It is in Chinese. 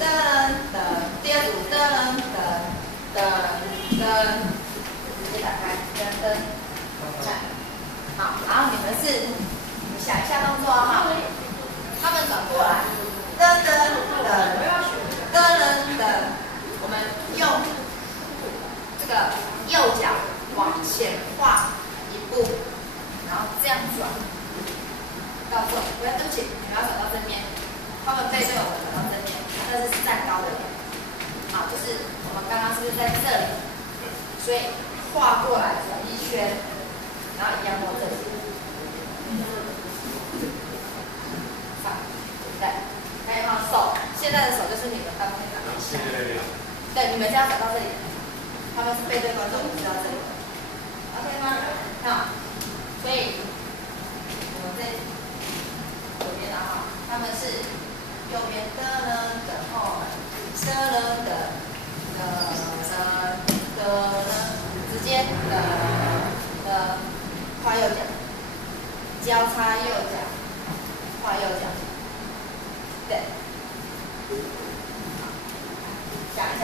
噔噔，第二组噔噔噔噔，直接打开噔噔，好，然后你们想一下动作哈，他们转过来，噔噔噔噔噔噔，我们用这个右脚往前跨一步，然后这样转到这，不要对不起，你要转到这边，他们背对我们转到这边，这是站高的人，好，就是我们刚刚是不是在这里，所以跨过来转一圈，然后一样到这里，上，对，可以吗？手，现在的手就是你们当天的下，对，你们这样转到这里，他们是背对观众，你知道这里 ，OK 吗？好，所以我们这左边的哈，他们是右边的呢的后的呢的直接的跨右脚，交叉右脚，跨右脚，对，想一下。